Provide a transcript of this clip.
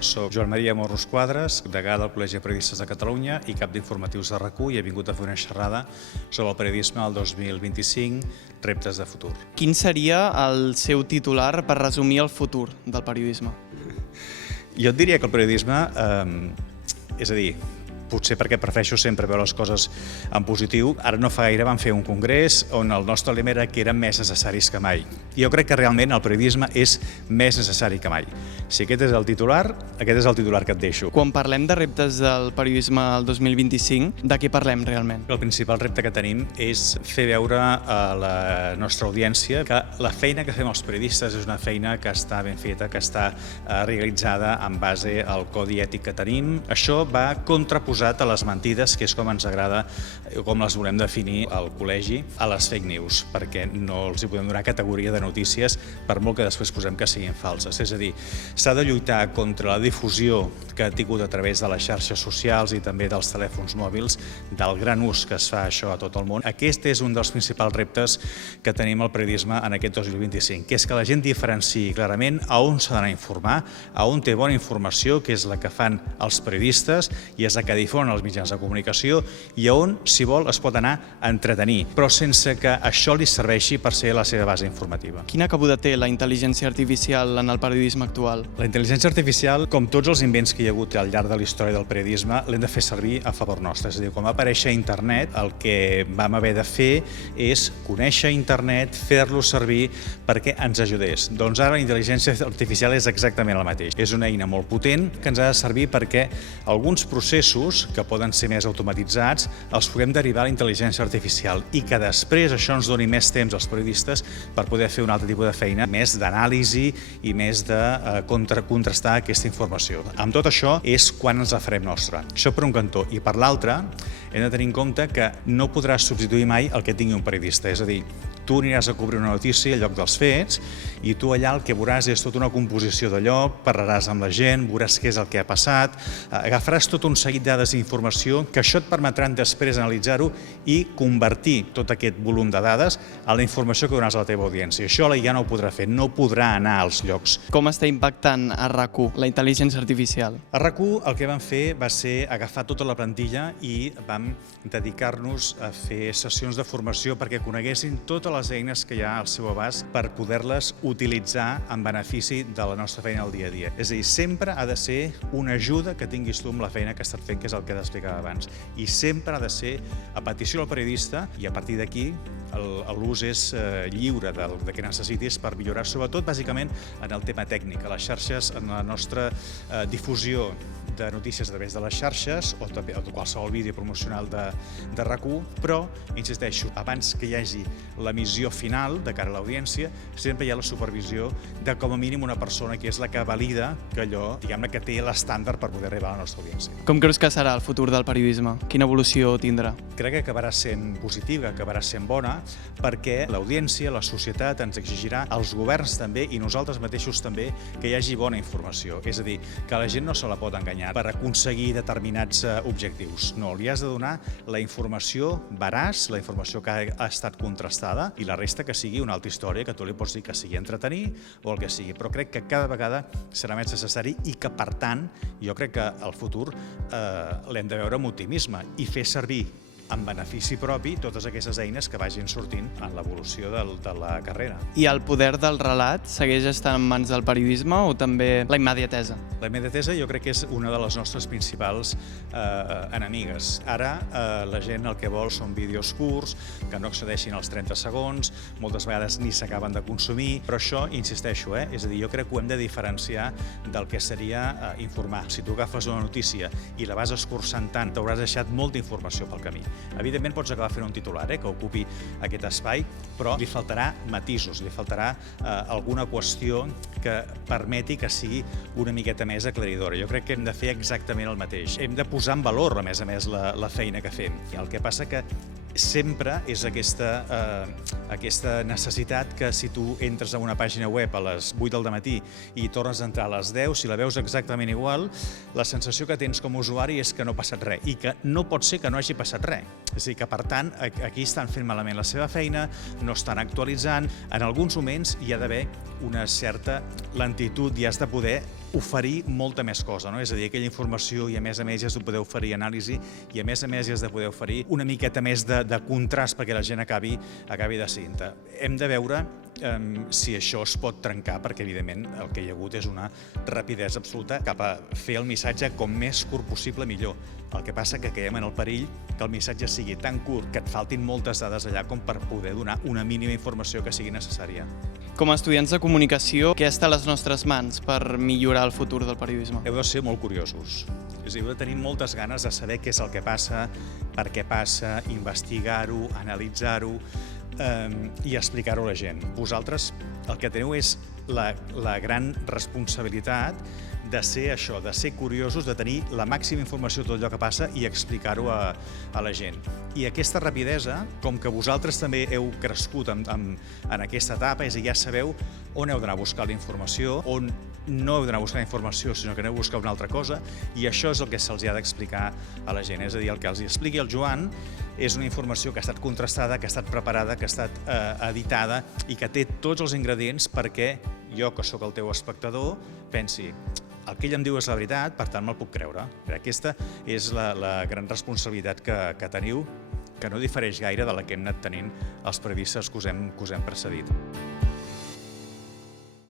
Soc Joan Maria Morros Quadres, degà del Col·legi de Periodistes de Catalunya i cap d'informatius de RAC1, i he vingut a fer una xerrada sobre el periodisme del 2025, reptes de futur. Quin seria el seu titular per resumir el futur del periodisme? Jo et diria que el periodisme, és a dir, potser perquè prefereixo sempre veure les coses en positiu. Ara no fa gaire vam fer un congrés on el nostre lema era que eren més necessaris que mai. Jo crec que realment el periodisme és més necessari que mai. Si aquest és el titular, aquest és el titular que et deixo. Quan parlem de reptes del periodisme al 2025, de què parlem realment? El principal repte que tenim és fer veure a la nostra audiència que la feina que fem els periodistes és una feina que està ben feta, que està realitzada en base al codi ètic que tenim. Això va contraposat a les mentides, que és com ens agrada, com les volem definir al col·legi, a les fake news, perquè no els hi podem donar categoria de notícies per molt que després posem que siguin falses. És a dir, s'ha de lluitar contra la difusió que ha tingut a través de les xarxes socials i també dels telèfons mòbils, del gran ús que es fa això a tot el món. Aquest és un dels principals reptes que tenim al periodisme en aquest 2025, que és que la gent diferenciï clarament a on s'ha d'anar a informar, a on té bona informació, que és la que fan els periodistes i és la que difonen els mitjans de comunicació, i a on, si vol, es pot anar a entretenir, però sense que això li serveixi per ser la seva base informativa. Quina cabuda té la intel·ligència artificial en el periodisme actual? La intel·ligència artificial, com tots els invents que hi ha hagut al llarg de la història del periodisme, l'hem de fer servir a favor nostre. És a dir, quan va aparèixer internet, el que vam haver de fer és conèixer internet, fer-lo servir perquè ens ajudés. Doncs ara la intel·ligència artificial és exactament el mateix. És una eina molt potent que ens ha de servir perquè alguns processos que poden ser més automatitzats els puguem derivar a la intel·ligència artificial i que després això ens doni més temps als periodistes per poder fer un altre tipus de feina, més d'anàlisi i més de contrastar aquesta informació. Amb tot això és quan ens la farem nostra. Això per un cantó. I per l'altre hem de tenir en compte que no podràs substituir mai el que tingui un periodista. És a dir, tu aniràs a cobrir una notícia al lloc dels fets i tu allà el que veuràs és tota una composició d'allò, parlaràs amb la gent, veuràs què és el que ha passat, agafaràs tot un seguit de dades i informació que això et permetran després analitzar-ho i convertir tot aquest volum de dades a la informació que donaràs a la teva audiència. Això ja no ho podrà fer, no podrà anar als llocs. Com està impactant a RAC1 la intel·ligència artificial? A RAC1 el que vam fer va ser agafar tota la plantilla i vam dedicar-nos a fer sessions de formació perquè coneguessin totes les eines que hi ha al seu abast per poder-les utilitzar en benefici de la nostra feina al dia a dia. És a dir, sempre ha de ser una ajuda que tinguis tu amb la feina que estàs fent, que és el que t'explicava abans. I sempre ha de ser a petició del periodista i a partir d'aquí l'ús és lliure del que necessitis per millorar, sobretot bàsicament en el tema tècnic, a les xarxes, en la nostra difusió de notícies a través de les xarxes o també de qualsevol vídeo promocional de RAC1, però, insisteixo, abans que hi hagi l'emissió final de cara a l'audiència, sempre hi ha la supervisió de com a mínim una persona que és la que valida que allò, diguem-ne, que té l'estàndard per poder arribar a la nostra audiència. Com creus que serà el futur del periodisme? Quina evolució tindrà? Crec que acabarà sent positiva, que acabarà sent bona, perquè l'audiència, la societat ens exigirà, els governs també i nosaltres mateixos també, que hi hagi bona informació. És a dir, que la gent no se la pot enganyar per aconseguir determinats objectius. No, li has de donar la informació veraç, la informació que ha estat contrastada i la resta que sigui una altra història, que tu li pots dir que sigui entretenir o el que sigui. Però crec que cada vegada serà més necessari i que, per tant, jo crec que el futur l'hem de veure amb optimisme i fer servir en benefici propi totes aquestes eines que vagin sortint en l'evolució de la carrera. I el poder del relat segueix estant en mans del periodisme o també la immediatesa? La immediatesa jo crec que és una de les nostres principals enemigues. Ara la gent el que vol són vídeos curts, que no excedeixin els 30 segons, moltes vegades ni s'acaben de consumir, però això, insisteixo, és a dir, jo crec que ho hem de diferenciar del que seria informar. Si tu agafes una notícia i la vas escurçant tant, t'hauràs deixat molta informació pel camí. Evidentment pots acabar fent un titular que ocupi aquest espai, però li faltarà matisos, li faltarà alguna qüestió que permeti que sigui una miqueta més aclaridora. Jo crec que hem de fer exactament el mateix. Hem de posar en valor, a més, la feina que fem. El que passa que sempre és aquesta necessitat que si tu entres a una pàgina web a les 8 del matí i tornes a entrar a les 10, si la veus exactament igual, la sensació que tens com a usuari és que no ha passat res i que no pot ser que no hagi passat res. És a dir, que per tant aquí estan fent malament la seva feina, no estan actualitzant, en alguns moments hi ha d'haver una certa lentitud i has de poder oferir molta més cosa, no? És a dir, aquella informació i a més hi has de poder oferir anàlisi i a més hi has de poder oferir una miqueta més de contrast perquè la gent acabi decidint-te. Hem de veure si això es pot trencar, perquè evidentment el que hi ha hagut és una rapidesa absoluta cap a fer el missatge com més curt possible millor. El que passa que caiem en el perill que el missatge sigui tan curt que et faltin moltes dades allà com per poder donar una mínima informació que sigui necessària. Com a estudiants de comunicació, què està a les nostres mans per millorar el futur del periodisme? Heu de ser molt curiosos. És a dir, heu de tenir moltes ganes de saber què és el que passa, per què passa, investigar-ho, analitzar-ho i explicar-ho a la gent. Vosaltres el que teniu és la gran responsabilitat de ser això, de ser curiosos, de tenir la màxima informació de tot allò que passa i explicar-ho a la gent. I aquesta rapidesa, com que vosaltres també heu crescut en aquesta etapa, és a dir, ja sabeu on heu d'anar a buscar la informació, on no heu d'anar a buscar la informació, sinó que aneu a buscar una altra cosa, i això és el que se'ls ha d'explicar a la gent. És a dir, el que els expliqui el Joan és una informació que ha estat contrastada, que ha estat preparada, que ha estat editada i que té tots els ingredients perquè jo, que sóc el teu espectador, pensi el que ell em diu és la veritat, per tant me'l puc creure. Aquesta és la gran responsabilitat que teniu, que no difereix gaire de la que hem anat tenint els periodistes que us hem precedit.